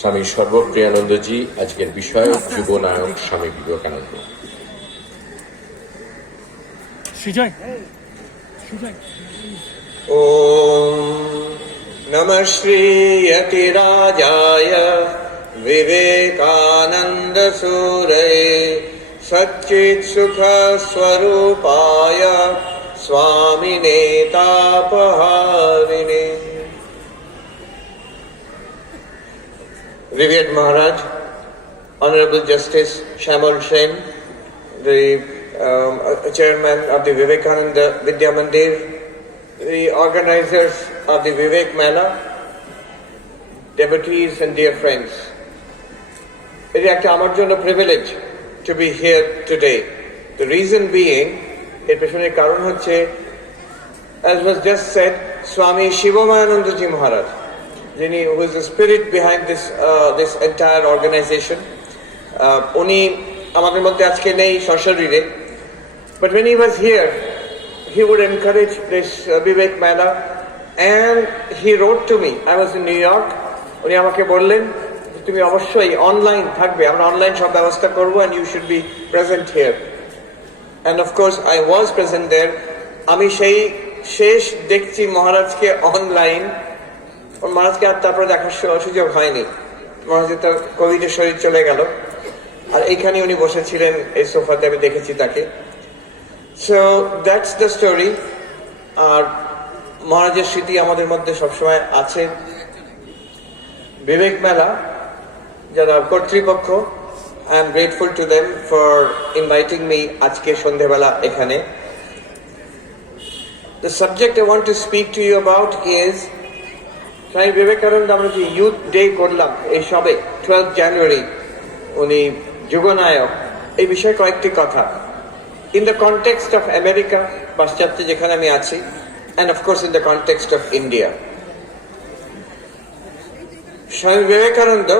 স্বামী সর্বপ্রিয়ানন্দজি আজকের বিষয় যুবনায়ক স্বামী বিবেকানন্দ। ওম নমঃ শ্রী যতিরাজায় বিবেকানন্দ সূরয়ে সচ্চিৎ সুখ স্বরূপায় স্বামিনে তাপহারিণে। Revered Maharaj, Honorable Justice Shamal Sen, the Chairman of the Vivekananda Vidya Mandir, the organizers of the Vivek Mela, devotees and dear friends. It is a privilege to be here today. The reason being, as was just said, Swami Shivamanandaji Maharaj, who is the spirit behind this entire organization. Uni amader moddhe ajke nei sosharire, but when he was here, he would encourage this Vivek Mela, and he wrote to me. I was in New York. Uni amake bollen tumi obosshoi online thakbe, amra online sob byabostha korbo, and you should be present here. And of course I was present there. Ami sei shesh dekhchi Maharaj ke online. ওর মহারাজকে আর তারপরে দেখার সুযোগ হয়নি। মহারাজের তো কোভিডের শরীর চলে গেল, আর এইখানে উনি বসেছিলেন এই সোফাতে, আমি দেখেছি তাকে। So that's the story. আর মহারাজের স্মৃতি আমাদের মধ্যে সবসময় আছে। বিবেক মেলা যারা কর্তৃপক্ষ, I am grateful to them for inviting me আজকে সন্ধ্যেবেলা এখানে। The subject I want to speak to you about is Swami Vivekananda. আমরা যে ইউথ ডে করলাম এই সবে 12 জানুয়ারি, উনি যুগনায়ক, এই বিষয়ে কয়েকটি কথা। In the context of America, পাশ্চাত্যে যেখানে আমি আছি, and of course in the context of India, Swami Vivekananda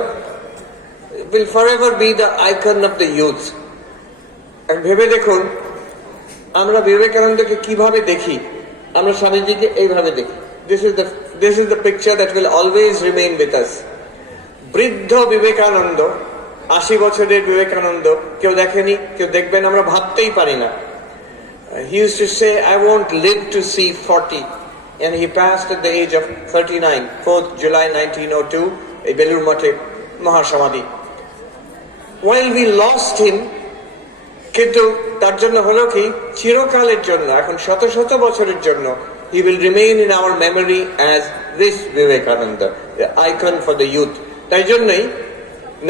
will forever be the icon of the youth. ভেবে দেখুন, আমরা বিবেকানন্দকে কিভাবে দেখি? আমরা স্বামীজিকে এইভাবে দেখি। This is the picture that will always remain with us. বৃদ্ধ বিবেকানন্দ, 80 বছরের বিবেকানন্দ কেউ দেখেনি, কেউ দেখবেন আমরা ভাবতেই পারি না। He used to say, I won't live to see 40, and he passed at the age of 39, 4th July 1902, এই বেলুড় মঠে মহাসমাধি। While we lost him, কিন্তু তার জন্য হলো কি, চিরকালের জন্য, এখন শত শত বছরের জন্য, he will remain in our memory as this Vivekananda, the icon for the youth. তাই জন্যই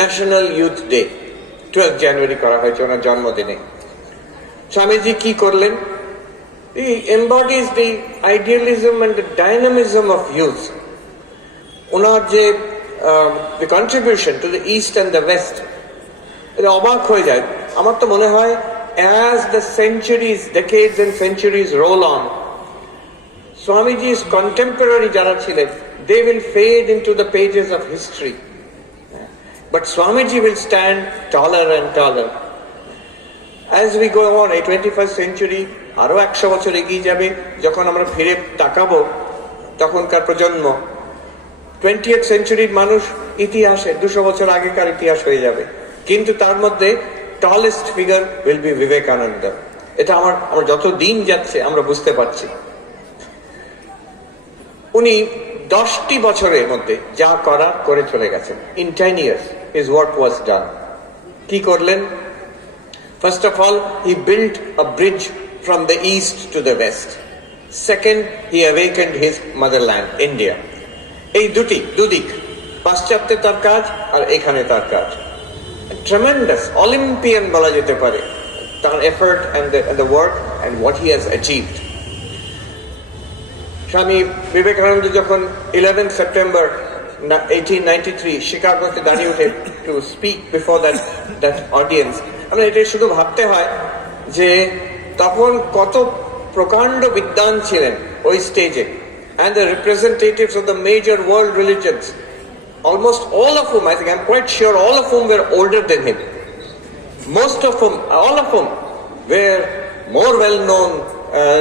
ন্যাশনাল ইউথ ডে 12 জানুয়ারি করা হয়েছে ওনার জন্মদিনে। স্বামীজি কি করলেন? He embodies the idealism and the dynamism of youth. ওনার যে the contribution to the east and the west, এটা অবাক হয়ে যায়। আমার তো মনে হয় as the centuries, decades and centuries roll on, Swamiji's contemporary jara ছিলেন, they will fade into the pages of history, but Swamiji will stand taller and taller. As we go on, এই 21st century আরো 100 বছর এগিয়ে যাবে, যখন আমরা ফিরে তাকাবো তখনকার প্রজন্ম 20th centuryর মানুষ ইতিহাসে 200 বছর আগেকার ইতিহাস হয়ে যাবে, কিন্তু তার মধ্যে tallest figure will be Vivekananda. এটা আমার যত দিন যাচ্ছে আমরা বুঝতে পারছি। উনি 10টি বছরের মধ্যে যা করার করে চলে গেছেন। In 10 years his work was done. কি করলেন? First of all, he built a bridge from the east to the west. Second, he awakened his motherland, India. এই দুদিক, পাশ্চাত্যে তার কাজ আর এখানে তার কাজ। Tremendous, Olympian বলা যেতে পারে তার effort and the work and what he has achieved. Swami Vivekananda যখন 11 সেপ্টেম্বর 1893 শিকাগোতে দাঁড়িয়ে ওঠে to speak before that audience, আমরা এটা শুধু ভাবতে হয় যে তখন কত প্রকাণ্ড বিদ্বান ছিলেন ওই স্টেজে, and the representatives of the major world religions, almost all of whom, I think, I'm quite sure all of whom were older than him. Most of whom, all of whom were more well known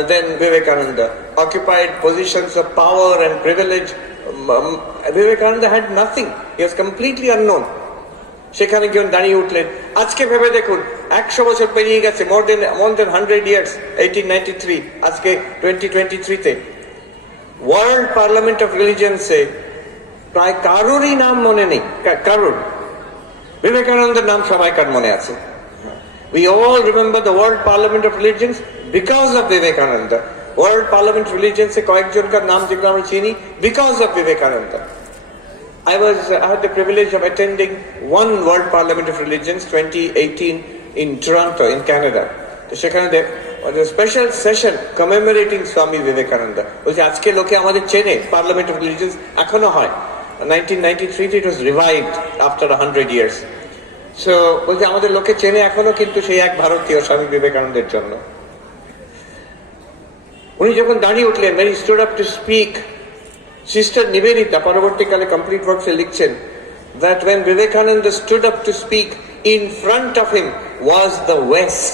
than Vivekananda, occupied positions of power and privilege. Vivekananda had nothing. He was completely unknown. সেখানে কেউ দাঁড়িয়ে উঠলেন। আজকে ভেবে দেখুন, 100 বছর পেরিয়ে গেছে, more than 100 years, 1893, আজকে 2023-তে ওয়ার্ল্ড পার্লামেন্ট অফ রিলিজিয়ন্সে প্রায় কারোরই নাম মনে নেই, কারোর। বিবেকানন্দের নাম সবাইকার মনে আছে। We all remember the World Parliament of Religions because of Vivekananda. World Parliament of Religions এ কয়েকজনকার নাম যেগুলো আমরা চিনি because of Vivekananda. I had the privilege of attending one World Parliament of Religions 2018 in Toronto in Canada. তো সেখানে was a special session commemorating Swami Vivekananda. বলছে আজকে লোকে আমাদের চেনে, Parliament of Religions এখনো হয়। 1993 it was revived after 100 years. So বলছে আমাদের লোকে চেনে এখনো, কিন্তু সেই এক ভারতীয় স্বামী বিবেকানন্দের জন্য। উনি যখন দাঁড়িয়ে উঠলেন, when he stood up to speak, Sister Nivedita পরবর্তীকালে কমপ্লিট ওয়ার্কসে লিখছেন that when Vivekananda stood up to speak, in front of him was the West,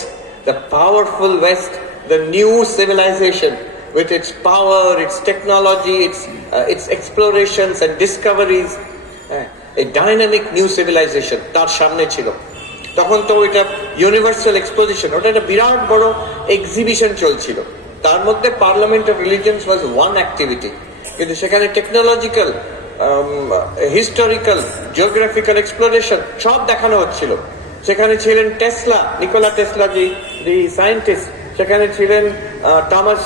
the powerful West, the new civilization with its power, its technology, its explorations and discoveries, a dynamic new civilization তার সামনে ছিল। তখন তো এটা universal exposition, ওটা একটা বিরাট বড় exhibition চলছিল। তার মধ্যে parliament of religions was one activity, কিন্তু সেখানে টেকনোলজিক্যাল, হিস্টোরিক্যাল, জিওগ্রাফিক্যাল এক্সপ্লোরেশন সব দেখানো হচ্ছিল। সেখানে ছিলেন টেসলা, নিকোলা টেসলা, দি সায়েন্টিস্ট। সেখানে ছিলেন টমাস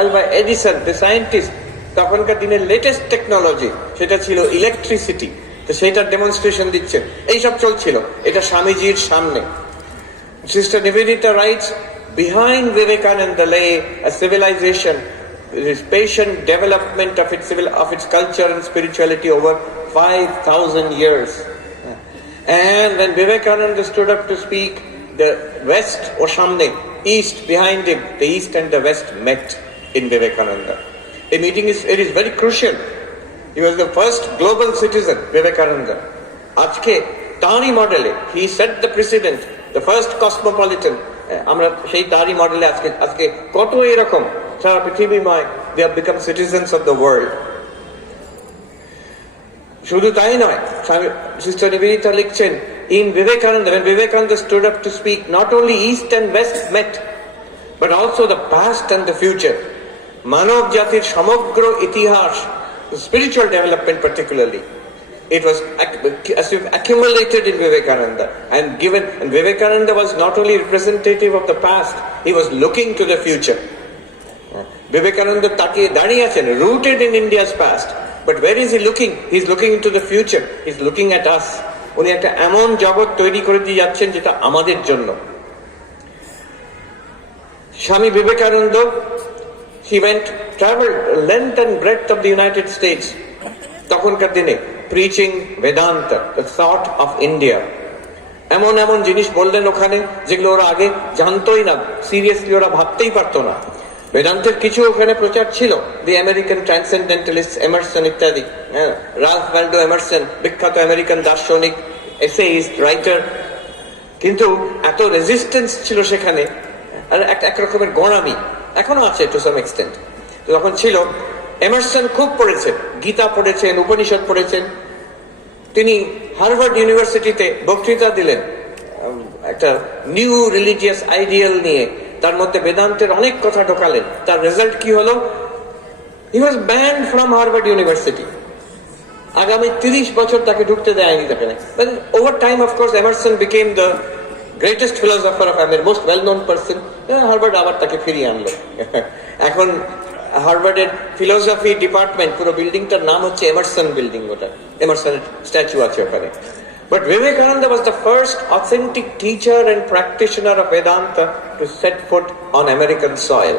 আলভা এডিসন, দি সায়েন্টিস্ট। তখনকার দিনের লেটেস্ট টেকনোলজি সেটা ছিল ইলেকট্রিসিটি, তো সেটার ডেমনস্ট্রেশন দিচ্ছেন। এইসব চলছিল, এটা স্বামীজির সামনে। Sister Nivedita rights, behind Vivekananda lay a civilization, this patient development of its culture and spirituality over 5,000 years. And when Vivekananda stood up to speak, the West or Shamne, East behind him, the East and the West met in Vivekananda. A meeting it is very crucial. He was the first global citizen, Vivekananda. Ajke tari modele, he set the precedent, the first cosmopolitan. আমরা সেই তারই মডেলে আজকে কত এরকম সারা পৃথিবীময় they have become citizens of the world. শুধু তাই নয়, সিস্টার নিবেদিতা লিখছেন, in Vivekananda, when Vivekananda stood up to speak, not only East and West met, but also the past and the future. মানব জাতির সমগ্র ইতিহাস, spiritual development particularly, it was as if accumulated in Vivekananda and given. And Vivekananda was not only representative of the past, he was looking to the future. Vivekananda takiye দাঁড়িয়ে আছেন, rooted in India's past, but where is he looking? He's looking into the future. He's looking at us. উনি একটা এমন জগৎ তৈরি করে দিয়ে যাচ্ছেন যেটা আমাদের জন্য। Swami Vivekananda, he traveled length and breadth of the United States তখনকার দিনে, preaching Vedanta, the thought of India. এমন এমন জিনিস বললেন ওখানে যেগুলো ওরা আগে জানতোই না, সিরিয়াসলি ওরা ভাবতেই পারতো না। বেদান্তের কিছু ওখানে প্রচার ছিল, দি আমেরিকান ট্রান্সেন্ডেন্টালিস্ট, এমারসন ইত্যাদি। রালফ ওয়ালডো এমারসন, বিখ্যাত আমেরিকান দার্শনিক, এসেইস্ট, রাইটার। কিন্তু এত রেজিস্ট্যান্স ছিল সেখানে, আর এক রকমের গোঁড়ামি এখনো আছে টু সাম এক্সটেন্ট। তখন ছিল, এমারসন খুব পড়েছেন, গীতা পড়েছেন, উপনিষদ পড়েছেন। তিনি হার্ভার্ড ইউনিভার্সিটিতে বক্তৃতা দিলেন একটা নিউ রিলিজিয়াস আইডিয়াল নিয়ে, তার মধ্যে বেদান্তের অনেক কথা ঢোকালেন। তার রেজাল্ট কি হলো? হি ওয়াজ ব্যান্ড ফ্রম হার্ভার্ড ইউনিভার্সিটি। আগামী 30 বছর তাকে ঢুকতে দেয়নি তাকে। Over time of course Emerson became the greatest philosopher of America, most well known person. Harvard আবার তাকে ফিরিয়ে আনলো। এখন হার্ভার্ডের ফিলোসফি ডিপার্টমেন্ট, পুরো বিল্ডিংটার নাম হচ্ছে এমারসন বিল্ডিং, ওটা এমারসনের স্ট্যাচু আছে ওখানে। But Vivekananda was the first authentic teacher and practitioner of Vedanta to set foot on American soil.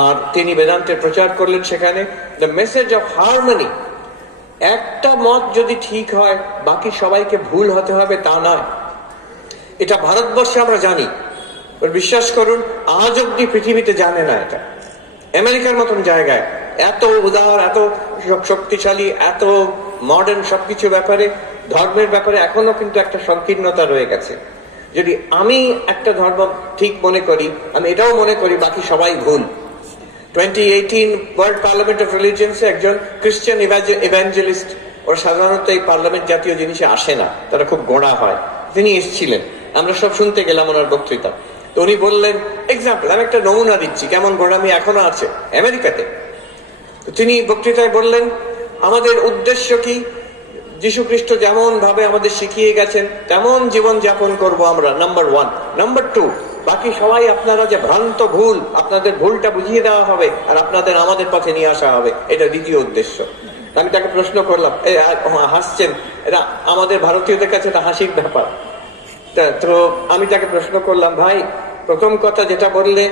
আর তিনি বেদান্তের প্রচার করলেন সেখানে, the message of harmony. একটা মত যদি ঠিক হয় বাকি সবাইকে ভুল হতে হবে তা নয়। এটা ভারতবর্ষে আমরা জানি, বিশ্বাস করুন আজ অব্দি পৃথিবীতে জানে না এটা। আমেরিকার মতন জায়গায় এত উদার, এত শক্তিশালী, এত মডার্ন সবকিছু ব্যাপারে, ধর্মের ব্যাপারে এখনো কিন্তু একটা সংকীর্ণতা রয়ে গেছে। যদি আমি একটা ধর্ম ঠিক মনে করি, আমি এটাও মনে করি বাকি সবাই ভুল। 2018 ওয়ার্ল্ড পার্লামেন্ট অফ রিলিজিয়ন্সে একজন খ্রিস্টান ইভ্যাঞ্জেলিস্ট, ওরা সাধারণত এই পার্লামেন্ট জাতীয় জিনিসে আসে না, তারা খুব গোঁড়া হয়, তিনি এসেছিলেন, আমরা সব শুনতে গেলাম ওনার বক্তৃতা। তো উনি বললেন, এক্সাম্পল, আমি একটা নমুনা দিচ্ছি কেমন গোঁড়ামি এখনো আছে আমেরিকাতে। তো তিনি বক্তৃতায় বললেন, আমাদের উদ্দেশ্য কি? যীশু খ্রিস্ট যেমন ভাবে আমাদের শিখিয়ে গেছেন তেমন জীবন যাপন করব আমরা, নাম্বার 1। নাম্বার 2, বাকি সবাই আপনারা যে ভ্রান্ত ভুল, আপনাদের ভুলটা বুঝিয়ে দেওয়া হবে আর আপনাদের আমাদের পথে নিয়ে আসা হবে, এটা দ্বিতীয় উদ্দেশ্য। আমি তাকে প্রশ্ন করলাম, হাসছেন, এটা আমাদের ভারতীয়দের কাছে এটা হাসির ব্যাপার। তো আমি তাকে প্রশ্ন করলাম, ভাই প্রথম কথা যেটা বললে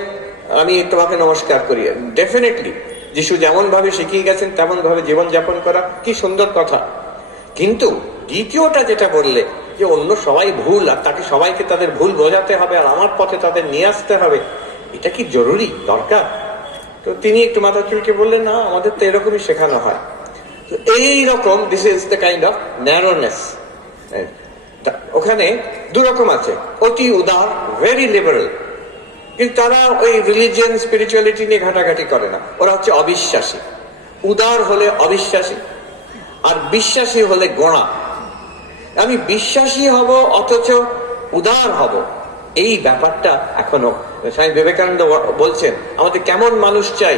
আমি তোমাকে নমস্কার করি, ডেফিনেটলি যিশু যেমন ভাবে শিখিয়ে গেছেন তেমন ভাবে জীবন যাপন করা কি সুন্দর কথা। কিন্তু দ্বিতীয়টা যেটা বললে যে অন্য সবাই ভুল আর তাকে সবাইকে তাদের ভুল বোঝাতে হবে আর আমার পথে তাদের নিয়ে আসতে হবে, এটা কি জরুরি দরকার? তো তিনি একটু মাথা চুলকে বললেন, না, আমাদের তো এরকমই শেখানো হয়। তো এইরকম, this is the kind of narrowness. ওখানে দুরকম আছে, অতি উদার, ভেরি লিবারেল, কিন্তু তারা ওই রিলিজিয়ান স্পিরিচুয়ালিটি নিয়ে ঘাটাঘাটি করে না, ওরা হচ্ছে অবিশ্বাসী। উদার হলে অবিশ্বাসী, আর বিশ্বাসী হলে গোঁড়া। আমি বিশ্বাসী হব অথচ উদার হব, এই ব্যাপারটা এখনো স্বামী বিবেকানন্দ বলছেন আমাদের কেমন মানুষ চাই,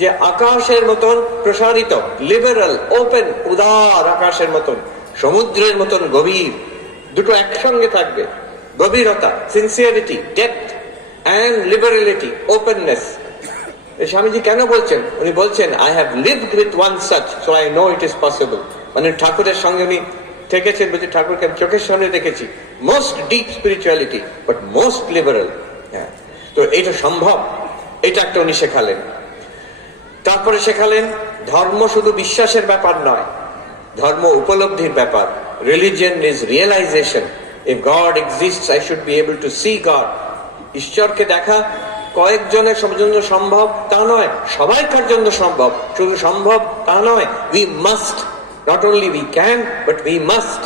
যে আকাশের মতন প্রসারিত, লিবারাল, ওপেন, উদার, আকাশের মতন, সমুদ্রের মতন গভীর, দুটো একসঙ্গে থাকবে, গভীরতা, sincerity, depth and liberality, openness. Swamiji কেন বলছেন? উনি বলছেন, I have lived with one such, so I know it is possible. মানে ঠাকুরের সঙ্গে উনি থেকেছেন, বলছে ঠাকুরকে আমি চোখের সামনে দেখেছি, most deep spirituality but most liberal. হ্যাঁ, তো এটা সম্ভব, এটা একটা উনি শেখালেন। তারপরে শেখালেন ধর্ম শুধু বিশ্বাসের ব্যাপার নয়, ধর্ম উপলব্ধির ব্যাপার। Religion is realisation. If God exists, I should be able to see God. ঈশ্বরকে দেখা কয়েকজনের জন্য সম্ভব তা নয়, সবাইকার জন্য সম্ভব। শুধু সম্ভব তা নয়, we must, not only we can but we must.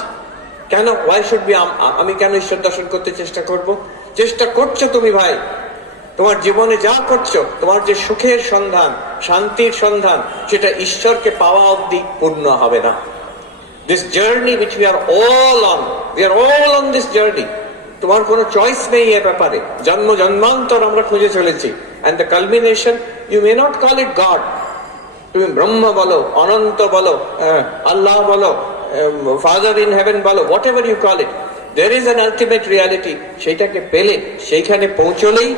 কেন? Why should be? আমি কেন ঈশ্বর দর্শন করতে চেষ্টা করব? চেষ্টা করছো তুমি ভাই, তোমার জীবনে যা করছো, তোমার যে সুখের সন্ধান, শান্তির সন্ধান, সেটা ঈশ্বরকে পাওয়া অবধি পূর্ণ হবে না। This journey which we are all on, we are all on this journey. তোমার কোনো চয়েস নেই এ ব্যাপারে। জন্ম জন্মান্তর আমরা খুঁজে চলেছি, and the culmination, you may not call it God, তুমি ব্রহ্ম বলো, অনন্ত বলো, আল্লাহ বলো, ফাদার ইন হেভেন বলো, whatever you call it, there is an ultimate reality। সেইটাকে পেলে, সেইখানে পৌঁছলেই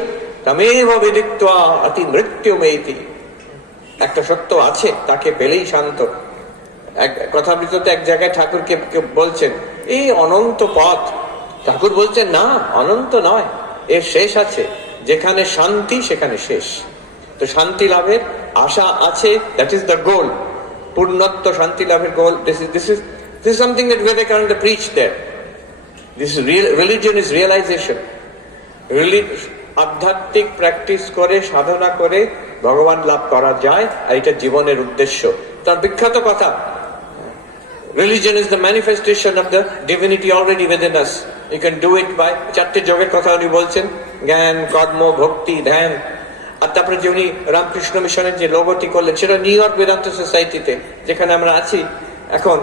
তমেব বিদিত্বা অতি মৃত্যুমেতি, একটা সত্য আছে, তাকে পেলেই শান্ত। এক কথামৃততে এক জায়গায় ঠাকুরকে বলছেন, এই অনন্ত পথ। ঠাকুর বলছেন, না, অনন্ত নয়, এর শেষ আছে। যেখানে শান্তি সেখানে শেষ। তো শান্তি লাভের আশা আছে, দ্যাট ইজ দ্য গোল। পূর্ণত্ব, শান্তি লাভের গোল। This is something that Vivekananda preached there. This is religion is realization. আধ্যাত্মিক প্র্যাকটিস করে, সাধনা করে ভগবান লাভ করা যায়, আর এটা জীবনের উদ্দেশ্য। তার বিখ্যাত কথা, religion is the manifestation of the divinity already within us. You can do it by, চারটে যোগের কথা উনি বলছেন, জ্ঞান, কর্ম, ভক্তি, ধ্যান। আর তারপরে যে উনি রামকৃষ্ণ মিশনের যে লোগোটি করলেন, সেটা নিউ ইয়র্ক বেদান্ত সোসাইটিতে, যেখানে আমরা আছি এখন,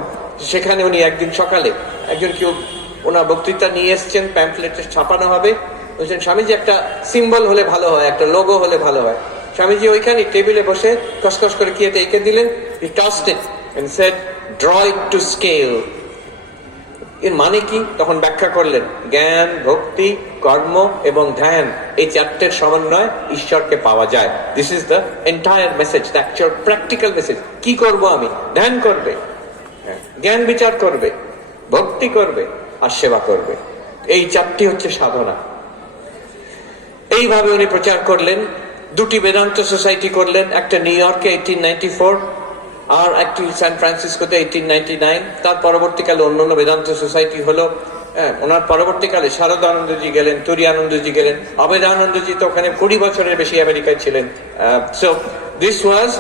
সেখানে উনি একদিন সকালে একজন কেউ ওনার বক্তৃতা নিয়ে এসছেন, প্যাম্পলেটে ছাপানো হবে। বলছেন, স্বামীজি একটা সিম্বল হলে ভালো হয়, একটা লোগো হলে ভালো হয়। স্বামীজি ওইখানে টেবিলে বসে কসকস করে কি এটা এঁকে দিলেন। He tossed it and said, draw it to scale. এর মানে কি? তখন ব্যাখ্যা করলেন, জ্ঞান, ভক্তি, কর্ম এবং ধ্যান, এই চারটের সমন্বয় ঈশ্বরকে পাওয়া যায়। This is the entire message, the actual practical message. কি করব আমি? ধ্যান করবে, জ্ঞান বিচার করবে, ভক্তি করবে, আর সেবা করবে। এই চারটি হচ্ছে সাধনা। এইভাবে উনি প্রচার করলেন। দুটি বেদান্ত সোসাইটি করলেন, একটা নিউ ইয়র্কে 1894 আর একটি সান ফ্রান্সিসকোতে 1899। তার পরবর্তীকালে অন্যান্য বেদান্ত সোসাইটি হলো। ওনার পরবর্তীকালে শারদানন্দজি গেলেন, তুরীয়ানন্দজি গেলেন, অবেদানন্দজি তো ওখানে 20 বছরের বেশি আমেরিকায় ছিলেন। So this was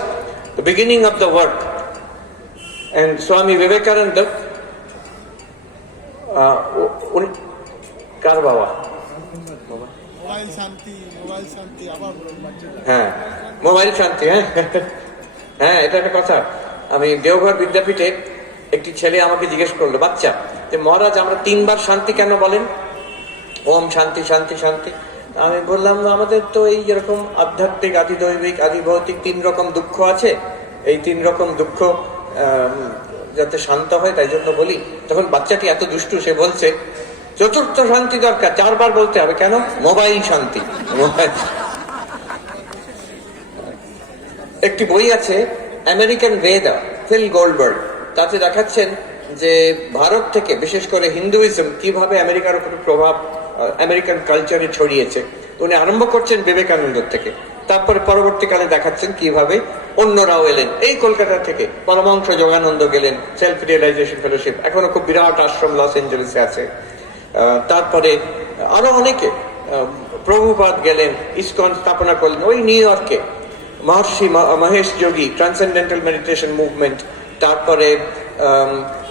the beginning of the work. And Swami Vivekananda, কার বাবা? হ্যাঁ, মোবাইল শান্তি। হ্যাঁ হ্যাঁ, এটা একটা কথা। আমি দেওঘর বিদ্যাপীঠে একটি ছেলে আমাকে জিজ্ঞেস করলো, বাচ্চা, যে মহারাজ আমরা 3 বার শান্তি কেন বলেন? ওম শান্তি শান্তি শান্তি। আমি বললাম, আমাদের তো এই যেরকম আধ্যাত্মিক, আদি দৈবিক, আদি ভৌতিক 3 রকম দুঃখ আছে, এই 3 রকম দুঃখ যাতে শান্ত হয় তাই জন্য বলি। তখন বাচ্চাটি এত দুষ্টু, সে বলছে 4র্থ শান্তি দরকার, 4 বার বলতে হবে। কেন? মোবাইল শান্তি। একটি বই আছে আমেরিকান ভেদা, ফিল গোল্ডবার্গ, তাতে দেখাচ্ছেন যে ভারত থেকে বিশেষ করে হিন্দুইজম কিভাবে আমেরিকার উপর প্রভাব আমেরিকান কালচারে ছড়িয়েছে। উনি আরম্ভ করছেন বিবেকানন্দ থেকে, তারপরে পরবর্তীকালে দেখাচ্ছেন কিভাবে অন্যরাও এলেন। এই কলকাতা থেকে পরমহংস যোগানন্দ গেলেন, সেলফ রিয়েলাইজেশন ফেলোশিপ, এখনো খুব বিরাট আশ্রম লস এঞ্জেলেসে আছে। তারপরে আরো অনেকে, প্রভুপাদ গেলেন, ইসকন স্থাপনা করলেন ওই নিউ ইয়র্কে। মহর্ষি মহেশ যোগী, ট্রান্সেন্ডেন্টাল মেডিটেশন মুভমেন্ট। তারপরে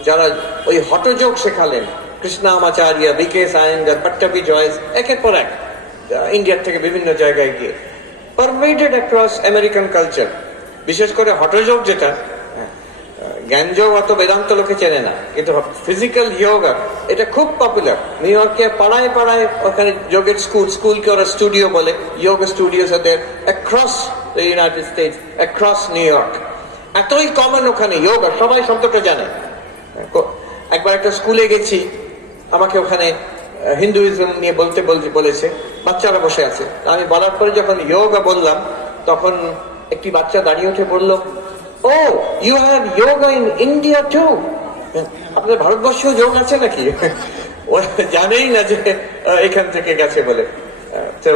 যারা ওই হঠযোগ শেখালেন, কৃষ্ণামাচার্য, বিকে সায়েঙ্গার, পট্টাপি জয়েস, একের পর এক ইন্ডিয়ার থেকে বিভিন্ন জায়গায় গিয়ে পারভেডেড অ্যাক্রস আমেরিকান কালচার। বিশেষ করে হঠযোগ, যেটা জ্ঞানযোগ অত বেদান্ত লোকে চেনে না, কিন্তু ফিজিক্যাল যোগা এটা খুব পপুলার। নিউ ইয়র্কে পাড়ায় পাড়ায় ওখানে যোগের স্কুলকে ওরা স্টুডিও বলে, যোগা স্টুডিওস আছে across the United states, across new York. এতই কমন ওখানে যোগা, সবাই শব্দটা জানে। একবার একটা স্কুলে গেছি, আমাকে ওখানে হিন্দুইজম নিয়ে বলেছে, বাচ্চারা বসে আছে। আমি বলার পরে যখন যোগা বললাম, তখন একটি বাচ্চা দাঁড়িয়ে উঠে বলল, oh you have yoga in India too? আপনার ভারতবর্ষেও যোগ আছে নাকি? ও জানেই না যে এখান থেকে গেছে বলে। তো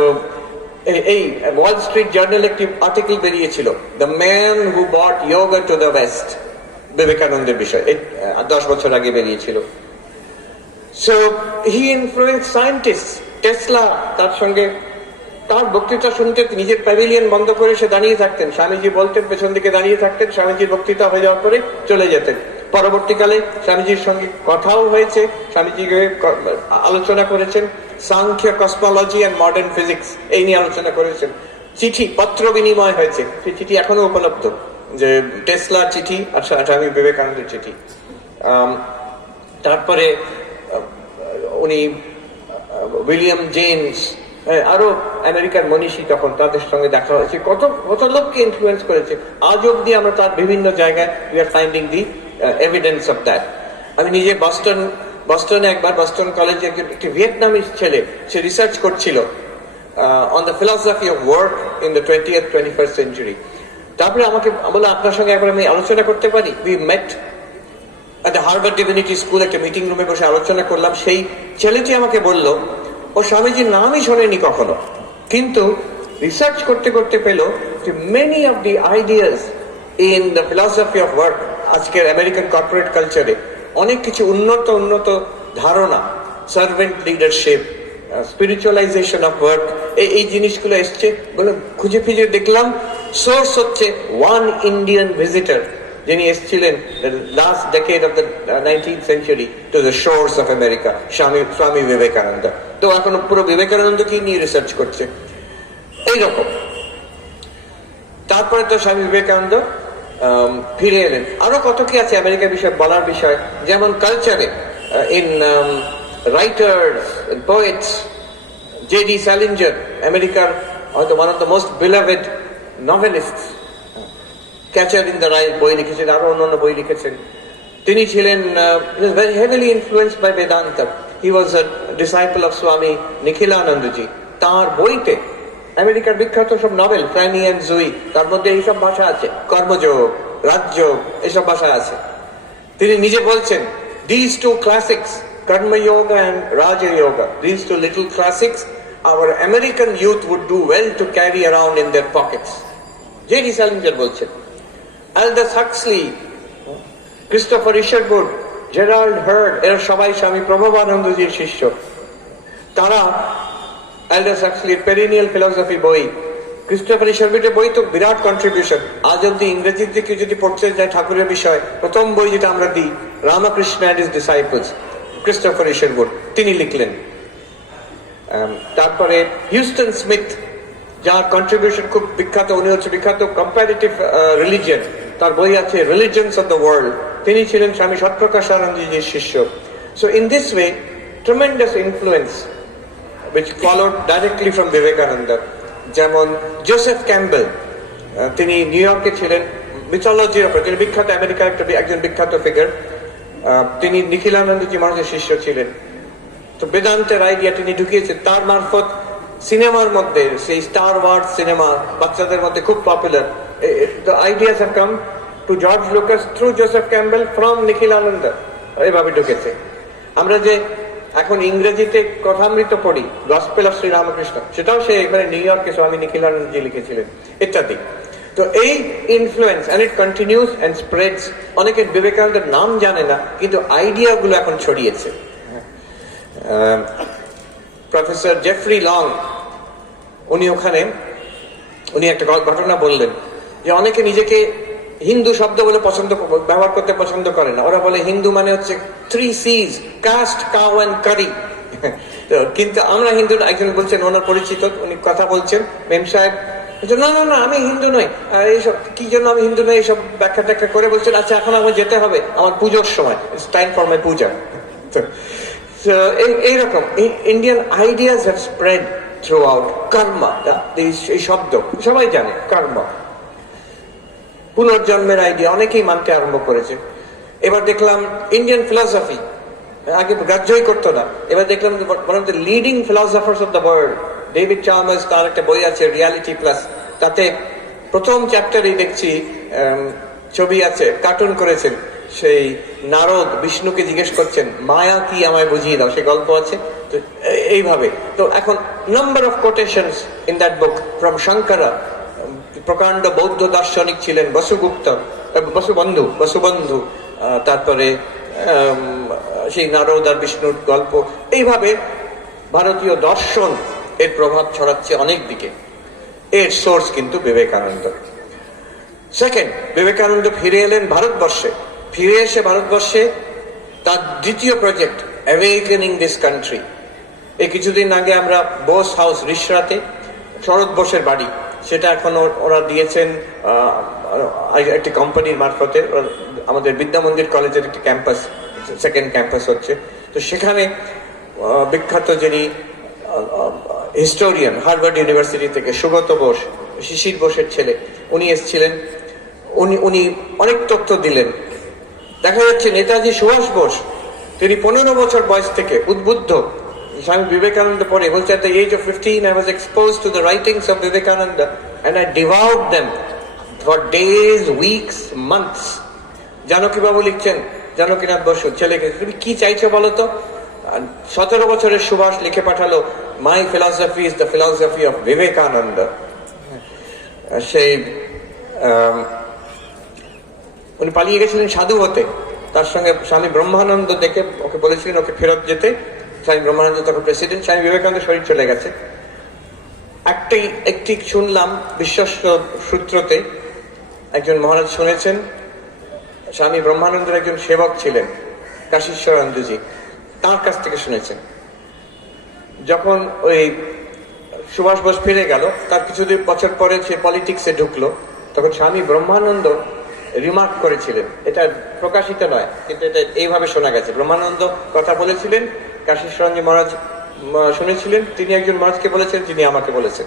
এই ওয়াল স্ট্রিট জার্নাল একটি আর্টিকেল বেরিয়েছিল, the man who bought yoga to the West, বিবেকানন্দের বিষয়, 10 বছর আগে বেরিয়েছিল। So he influence scientist. Tesla, তার সঙ্গে তার বক্তৃতা শুনতে নিজের প্যাভিলিয়ন বন্ধ করে সে দাঁড়িয়ে থাকতেন। স্বামীজি বলতেন, পেছন দিকে দাঁড়িয়ে থাকতেন, স্বামীজির বক্তৃতা হয়ে যাওয়ার পরে চলে যেতেন। পরবর্তীকালে স্বামীজির সঙ্গে কথাও হয়েছে, স্বামীজি আলোচনা করেছেন Sankhya, cosmology and modern physics, এই নিয়ে আলোচনা করেছেন। চিঠি পত্র বিনিময় হয়েছে, সেই চিঠি এখনো উপলব্ধ, যে টেসলা চিঠি আর স্বামী বিবেকানন্দের চিঠি। তারপরে উনি উইলিয়াম জেমস, আরো আমেরিকান মনীষী, তখন তাদের সঙ্গে দেখা হয়েছে, কত কত লোককে ইনফ্লুয়েন্স করেছে। আজ অব্দি আমরা তার বিভিন্ন জায়গায় we are finding the evidence of that. আমি নিজে বস্টনে একবার, বস্টন কলেজে একটি ভিয়েতনামিজ ছেলে, সে রিসার্চ করছিল on the philosophy of work in the 20th 21st century। তারপরে আমাকে বলে, আপনার সঙ্গে একবার আমি আলোচনা করতে পারি? We met at the Harvard Divinity School, একটা মিটিং রুমে বসে আলোচনা করলাম। সেই ছেলেটি আমাকে বলল, ও স্বামীজির নামই শোনেনি কখনো, কিন্তু রিসার্চ করতে করতে পেল যে many of the ideas in the philosophy of work, আজকের আমেরিকান কর্পোরেট কালচারে অনেক কিছু উন্নত ধারণা, সার্ভেন্ট লিডারশিপ, স্পিরিচুয়ালাইজেশন অফ ওয়ার্ক, এই জিনিসগুলো এসছে বলে খুঁজে ফিজে দেখলাম সোর্স হচ্ছে ওয়ান ইন্ডিয়ান ভিজিটর, যিনি এসেছিলেন last decade of the 19th century to the source of America, Swami Vivekananda. তো এখন পুরো বিবেকানন্দকে নিয়ে রিসার্চ করছে এইরকম। তারপরে তো স্বামী বিবেকানন্দ ফিরে এলেন। আরো কত কি আছে আমেরিকার বিষয় বলার বিষয়, যেমন কালচারে, ইন রাইটার্স, পোয়েটস, জে.ডি. স্যালিঞ্জার, আমেরিকার হয়তো one of the most beloved novelist, catcher in the right বই লিখেছেন, আরো অন্যান্য বই লিখেছেন। তিনি ছিলেন very heavily influenced by Vedanta. He was a disciple of Swami Nikhilanandaji. তার বইতে আমেরিকার বিখ্যাত সব নভেল, ফ্র্যানি অ্যান্ড জুই, তার মধ্যে এইসব ভাষা আছে, কর্মযোগ, রাজযোগ, এইসব ভাষা আছে। তিনি নিজে বলছেন, these two classics, karma yoga and raja yoga, these two little classics, our American youth would do well to carry around in their pockets. J D. Salinger বলছেন। Aldous Huxley, Christopher Isherwood, Gerald Heard, এরা সবাই স্বামী প্রভবানন্দজির শিষ্য। তারা Aldous হাক্সলির perennial philosophy বই, Christopher ইশারউডের বই তো বিরাট কন্ট্রিবিউশন। আজ অব্দি ইংরেজিতে কেউ যদি পড়তে যায় ঠাকুরের বিষয়, প্রথম বই যেটা আমরা দিই, Ramakrishna and his disciples, Christopher Isherwood, তিনি লিখলেন। তারপরে হিউস্টন স্মিথ, যার কন্ট্রিবিউশন খুব বিখ্যাত, উনি হচ্ছে বিখ্যাত কম্পারেটিভ রিলিজিয়ন, তার বই আছে রিলিজিয়ন্স অফ দ্য ওয়ার্ল্ড। তিনি ছিলেন স্বামী সৎপ্রকাশানন্দজির শিষ্য। So in this way tremendous influence which followed directly from Vivekananda, যেমন জোসেফ ক্যাম্বেল, তিনি নিউ ইয়র্কে ছিলেন, মিথোলজির উপর তিনি বিখ্যাত, আমেরিকার একজন বিখ্যাত ফিগার। তিনি নিখিলানন্দজি মহারাজের শিষ্য ছিলেন। তো বেদান্তের আইডিয়া তিনি ঢুকিয়েছেন তার মারফত। সিনেমার মধ্যে সেই স্টার ওয়ার্স সিনেমা বাচ্চাদের মধ্যে খুব popular. The ideas have come to George Lucas through Joseph Campbell from Nikhilananda, এইভাবে ঢুকেছে। আমরা যে এখন ইংরেজিতে কথামৃত পড়ি, গসপেল অফ শ্রী রামকৃষ্ণ, সেটাও সে এখানে নিউ ইয়র্কে স্বামী নিখিলানন্দজি লিখেছিলেন, ইত্যাদি। তো এই influence and it continues and spreads. অনেকে বিবেকানন্দের নাম জানে না, কিন্তু আইডিয়া গুলো এখন ছড়িয়েছে। প্রফেসর জেফরি লং, উনি একটা ঘটনা বললেন যে অনেকে নিজেকে হিন্দু শব্দ বলে ব্যবহার করতে পছন্দ করে না। ওরা বলে হিন্দু মানে হচ্ছে 3 C's, কাস্ট, কাউ এন্ড কারি। কিন্তু আমরা হিন্দু, একজন বলছেন ওনার পরিচিত, উনি কথা বলছেন, মেম সাহেব, না না না আমি হিন্দু নই, এইসব কি জন্য আমি হিন্দু নই এইসব ব্যাখ্যা ট্যাখ্যা করে বলছেন, আচ্ছা এখন আমার যেতে হবে, আমার পুজোর সময়, it's time for my puja. এইরকম Indian ideas have spread throughout. Karma, এই শব্দ সবাই জানে, কর্মা, পুনর্জন্মের আইডিয়া অনেকেই মানতে আরম্ভ করেছে। এবার দেখলাম ইন্ডিয়ান ফিলসফি, আগে গ্রাহ্যই করতো না, এবার দেখলাম one of the leading philosophers of the world, David Chalmers, তার একটা বই আছে রিয়ালিটি প্লাস, তাতে প্রথম চ্যাপ্টারেই দেখছি ছবি আছে, কার্টুন করেছেন, সেই নারদ বিষ্ণুকে জিজ্ঞেস করছেন মায়া কি আমায় বুঝিয়ে দাও, সেই গল্প আছে। তো এইভাবে তো এখন number of quotations in that book from Shankara, প্রকাণ্ড বৌদ্ধ দার্শনিক ছিলেন বসুবন্ধু, তারপরে সেই নারদ আর বিষ্ণুর গল্প, এইভাবে ভারতীয় দর্শন এর প্রভাব ছড়াচ্ছে অনেক দিকে। এর সোর্স কিন্তু বিবেকানন্দ। সেকেন্ড, বিবেকানন্দ ফিরে এলেন ভারতবর্ষে। ফিরে এসে ভারতবর্ষে তার দ্বিতীয় প্রজেক্ট অ্যাওয়েকেনিং দিস কান্ট্রি। এই কিছুদিন আগে আমরা বোস হাউস রিসরাতে, শরৎ বোসের বাড়ি, সেটা এখন ওরা দিয়েছেন একটি কোম্পানির মারফতে, আমাদের বিদ্যা মন্দির কলেজের একটি ক্যাম্পাস, সেকেন্ড ক্যাম্পাস হচ্ছে। তো সেখানে বিখ্যাত যিনি হিস্টোরিয়ান হার্ভার্ড ইউনিভার্সিটি থেকে সুগত বোস, শিশির বোসের ছেলে, উনি এসেছিলেন। উনি অনেক তথ্য দিলেন। দেখা যাচ্ছে নেতাজি সুভাষ বোস, তিনি 15 বছর বয়স থেকে উদ্বুদ্ধ। স্বামী বিবেকানন্দ পরে বলছে, at the age of 15 I was exposed to the writings of Vivekananda and I devoured them for days, weeks, months. Janaki বাবু লিখছেন, জানকীনাথ বসু ছেলেকে, তুমি কি চাইছো বলো তো? 17 বছরের সুভাষ লিখে পাঠালো, my philosophy is the philosophy of Vivekananda. সেই উনি পালিয়ে গেছিলেন সাধু হতে, তার সঙ্গে স্বামী ব্রহ্মানন্দ দেখে ওকে বলেছিলেন ওকে ফেরত যেতে। স্বামী ব্রহ্মানন্দ তখন প্রেসিডেন্ট, স্বামী বিবেকানন্দ শরীর চলে গেছে। একটি শুনলাম বিশ্বস্ত সূত্রতে, একজন মহারাজ শুনেছেন, স্বামী ব্রহ্মানন্দের একজন সেবক ছিলেন কাশীশ্বরানন্দজি, তার কাছ থেকে শুনেছেন। যখন ওই সুভাষ বোস ফিরে গেল, তার কিছুদিন বছর পরে সে পলিটিক্সে ঢুকলো, তখন স্বামী ব্রহ্মানন্দ রিমার্ক করেছিলেন, এটা প্রকাশিত নয় কিন্তু এটা এইভাবে শোনা গেছে, ব্রহ্মানন্দ কথা বলেছিলেন, কাশীশ্বরানন্দজি মহারাজ শুনেছিলেন, তিনি একজন মহারাজকে বলেছেন, তিনি আমাকে বলেছেন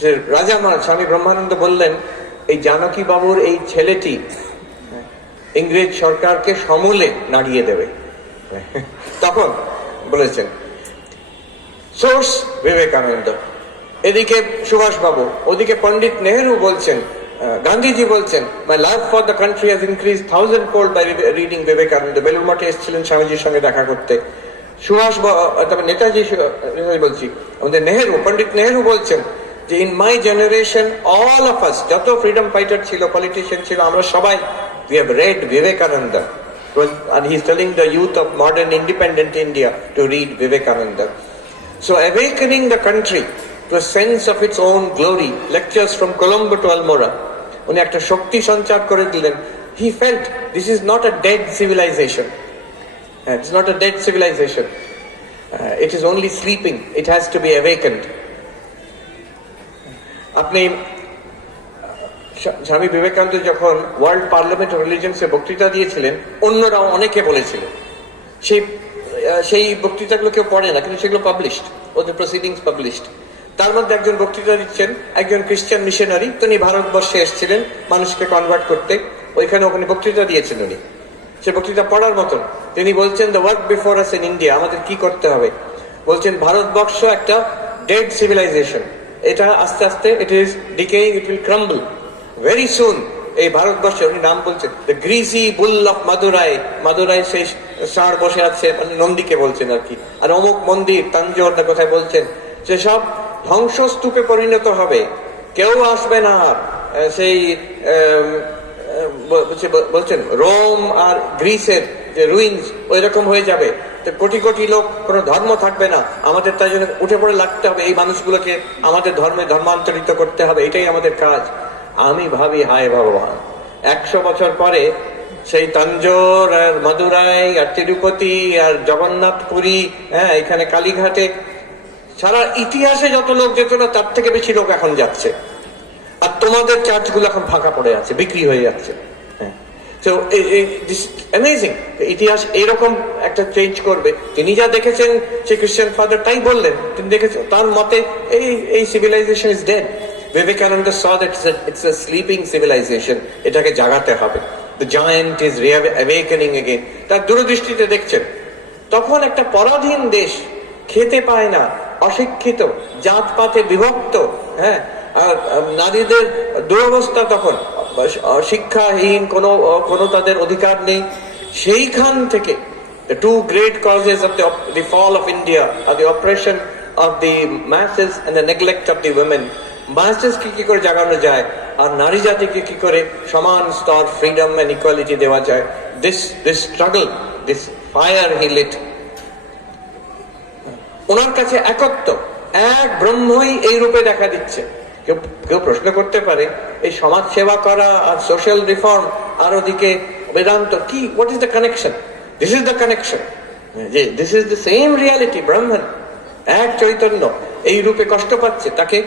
যে রাজা মহারাজ স্বামী ব্রহ্মানন্দ বললেন, এই জানকী বাবুর এই ছেলেটি ইংরেজ সরকারকে সমূলে নাড়িয়ে দেবে। তখন বলেছেন সোর্স বিবেকানন্দ, এদিকে সুভাষ বাবু, ওদিকে পণ্ডিত নেহেরু বলছেন, গান্ধীজি বলছেন, my love for the country has increased 1000-fold by reading Vivekananda. Belur মঠে এসেছিলেন স্বামীজির সঙ্গে দেখা করতে। সুভাষ, তারপর নেতাজি বলছি, আমাদের নেহেরু, পণ্ডিত নেহেরু বলছেন যে in my generation all of us, যত ফ্রিডম ফাইটার ছিল, পলিটিশিয়ান ছিল, আমরা সবাই we have read Vivekananda, and he is telling the youth of modern independent India to read Vivekananda. So awakening the country to a sense of its own glory, lectures from Colombo to Almora, উনি একটা শক্তি সঞ্চার করে দিলেন। He felt this is not a dead civilization. It's not a dead civilization. It is only sleeping. It has to be awakened. আপনি স্বামী বিবেকানন্দ যখন world parliament of রিলিজিয়ন্সে বক্তৃতা দিয়েছিলেন, অন্যরাও অনেকে বলেছিলেন। সেই বক্তৃতাগুলো কেউ পড়ে না, কিন্তু সেগুলো পাবলিশড, ওদের প্রসিডিংস পাবলিশড। তার মধ্যে একজন বক্তৃতা দিচ্ছেন, একজন খ্রিস্টান মিশনারি, তিনি ভারতবর্ষে এসেছিলেন মানুষকে কনভার্ট করতে, ওইখানে ওখানে বক্তৃতা দিয়েছেন উনি। সে বক্তৃতা পড়ার মতন। তিনি বলছেন, the work before us in India, আমাদের কি করতে হবে। বলছেন ভারতবর্ষ একটা ডেড সিভিলাইজেশন, এটা আস্তে আস্তে it is decaying, it will crumble very soon. এই ভারতবর্ষে উনি নাম বলছেন the greasy bull of Madurai, Madurai সেই ষাঁড় বসে আছে, মানে নন্দীকে বলছেন আর কি, আর অমুক মন্দির তাঞ্জোর না কোথায় বলছেন, সেসব ধ্বংসস্তূপে পরিণত হবে, কেউ আসবে না আর। সেই বলছেন রোম আর গ্রিসের যে রুইন্স ওই রকম হয়ে যাবে, কোটি কোটি লোক, কোনো ধর্ম থাকবে না। আমাদের তাই জন্য উঠে পড়ে লাগতে হবে, এই মানুষগুলোকে আমাদের ধর্মে ধর্মান্তরিত করতে হবে, এটাই আমাদের কাজ। আমি ভাবি, হায় ভগবান, 100 বছর পরে সেই তাঞ্জোর আর মাদুরাই আর তিরুপতি আর জগন্নাথপুরী, হ্যাঁ, এখানে কালীঘাটে, সারা ইতিহাসে যত লোক যেত না তার থেকে বেশি লোক এখন যাচ্ছে। আর তোমাদের চার্চগুলো এখন ফাঁকা পড়ে আছে, বিক্রি হয়ে যাচ্ছে। অ্যামেজিং, ইতিহাস এইরকম একটা চেঞ্জ করবে। তিনি যা দেখেছেন, সেই খ্রিস্টান ফাদার তাই বললেন, তিনি দেখেছেন, তার মতে এই civilisation is dead. Vivekananda saw that it's a sleeping civilization, এটাকে জাগাতে হবে। The giant is awakening again. তার দূরদৃষ্টিতে দেখছেন, তখন একটা পরাধীন দেশ, খেতে পায় না, অশিক্ষিত, জাতপাতে বিভক্ত, হ্যাঁ, আর নারীদের দুরবস্থা, তখন শিক্ষাহীন, কোনো তাদের অধিকার নেই। সেইখান থেকে the two great causes of the fall of India are the oppression of the masses and the neglect of the women. মাস্টার্সকে কি করে জাগানো যায়, আর নারী জাতিকে কি করে সমান স্তর, ফ্রিডম এন্ড ইকুয়ালিটি দেওয়া যায়। This struggle, this fire he lit. ওনার কাছে একত্ব, এক ব্রহ্মই এই রূপে দেখা দিচ্ছে। কেউ প্রশ্ন করতে পারে, এই সমাজ সেবা করা আর সোশ্যাল রিফর্ম আর ওদিকে বেদান্ত কি, what is the connection? This is the connection, যে this is the same reality, Brahman, এক চৈতন্য এই রূপে কষ্ট পাচ্ছে, তাকে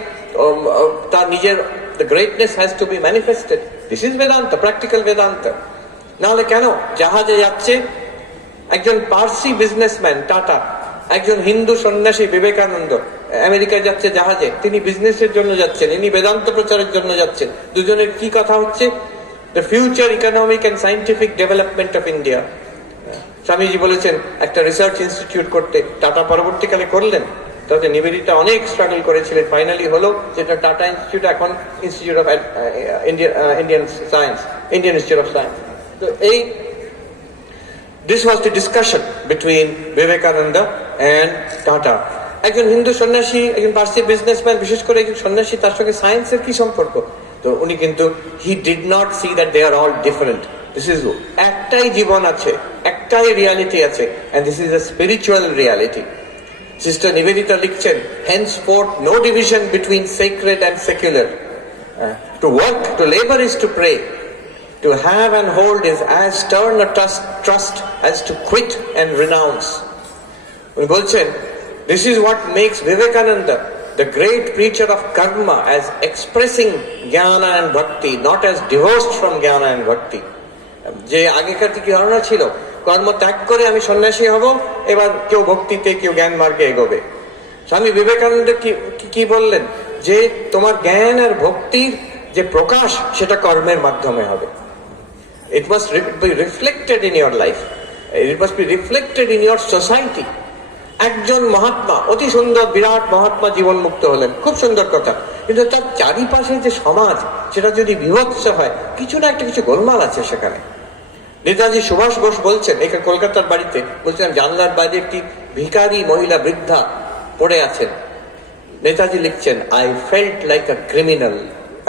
তার নিজের the greatness has to be manifested. This is Vedanta, practical Vedanta. নাহলে কেন জাহাজে যাচ্ছে একজন পার্সি বিজনেসম্যান টাটা, একজন হিন্দু সন্ন্যাসী বিবেকানন্দ আমেরিকায় যাচ্ছে জাহাজে, তিনি বিজনেসের জন্য যাচ্ছেন, ইনি বেদান্ত প্রচারের জন্য যাচ্ছেন। দুজনের কি কথা হচ্ছে? The future economic and scientific development of India. Swamiji বলেছেন একটা রিসার্চ ইনস্টিটিউট করতে, টাটা পরবর্তীকালে করলেন। তাতে নিবেদিতা অনেক স্ট্রাগল করেছিলেন, ফাইনালি হলো, যেটা টাটা ইনস্টিটিউট, এখন institute of Indian science, Indian institute of science. তো এই this was the discussion between Vivekananda and tata. একজন হিন্দু সন্ন্যাসী, একজন পার্সি বিজনেসম্যান, বিশেষ করে একজন সন্ন্যাসী, তার সঙ্গে সায়েন্সের কি সম্পর্ক? তো উনি কিন্তু he did not see that they are all different. This is একটাই জীবন আছে, একটাই রিয়ালিটি আছে, and this is a spiritual reality. Sister Nivedita লিখছেন, henceforth no division between sacred and secular. To work, to labor is to pray. To have and hold is as stern a trust as to quit and renounce. উনি বলছেন, this is what makes Vivekananda the great preacher of karma, as expressing jnana and bhakti, not as divorced from jnana and bhakti. যে আগেকার কি ধারণা ছিল, কর্ম ত্যাগ করে আমি সন্ন্যাসী হব, এবার কেউ ভক্তিতে, কেউ জ্ঞান মার্গে এগোবে। স্বামী বিবেকানন্দ কি বললেন, যে তোমার জ্ঞান আর ভক্তির যে প্রকাশ, সেটা কর্মের মাধ্যমে হবে। It must be reflected in your life, it must be reflected in your society. একজন মহাত্মা, অতি সুন্দর বিরাট মহাত্মা জীবন মুক্ত হলেন, খুব সুন্দর কথা, কিন্তু তার চারিপাশে যে সমাজ, সেটা যদি বিভৎস হয়, কিছু না একটা কিছু গোলমাল আছে সেখানে। নেতাজি সুভাষ বোস বলছেন, এখানে কলকাতার বাড়িতে, বলছেন জানলার বাইরে একটি ভিখারি মহিলা বৃদ্ধা পড়ে আছেন। নেতাজি লিখছেন, I felt like a criminal,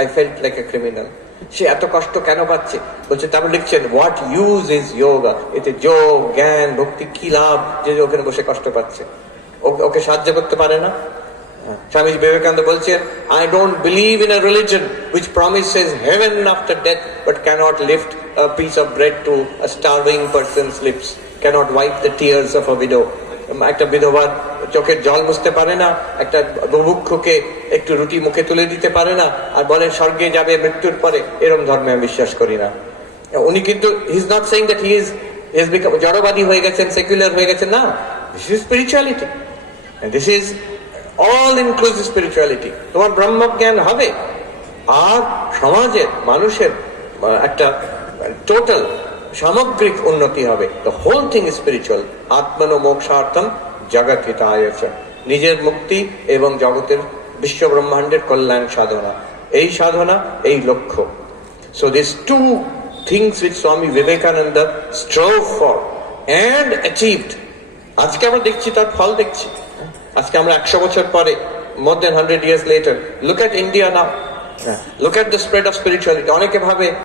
I felt like a criminal. সে এত কষ্ট কেন পাচ্ছে? বলছে, তারপর লিখছেন, হোয়াট ইউজ ইজ যোগা, এতে যোগ, জ্ঞান, ভক্তি কি লাভ, যে ওখানে বসে কষ্ট পাচ্ছে, ওকে সাহায্য করতে পারে না। স্বামী বিবেকানন্দ বলছেন, I don't believe in a religion which promises heaven after death but cannot lift a piece of bread to a starving person's lips, cannot wipe the tears of a widow. একটা বিধবার চোখের জল মুছতে পারে না, একটা বুভুক্ষুকে একটু রুটি মুখে তুলে দিতে পারে না, আর বলে স্বর্গে যাবে মৃত্যুর পরে, এরম ধর্মে আমি বিশ্বাস করি না। উনি কিন্তু he is not saying that he is জড়বাদী হয়ে গেছেন, সেকুলার হয়ে গেছেন, না। This is spirituality, this is all inclusive spirituality. তোমার ব্রহ্মজ্ঞান হবে, আর সমাজের মানুষের একটা টোটাল সামগ্রিক উন্নতি হবে। The whole thing is spiritual. আত্মনো মোক্ষার্থম জগৎ হিতায় চ। নিজের মুক্তি এবং জগতের বিশ্ব ব্রহ্মাণ্ডের কল্যাণ সাধনা, এই সাধনা, এই লক্ষ্য। So these two things which Swami Vivekananda strove for and achieved, আজকে আমরা দেখছি তার ফল দেখছি। আজকে আমরা 100 বছর পরে, more than 100 years later, look at India now, look at the spread of spirituality. অনেকে ভাবে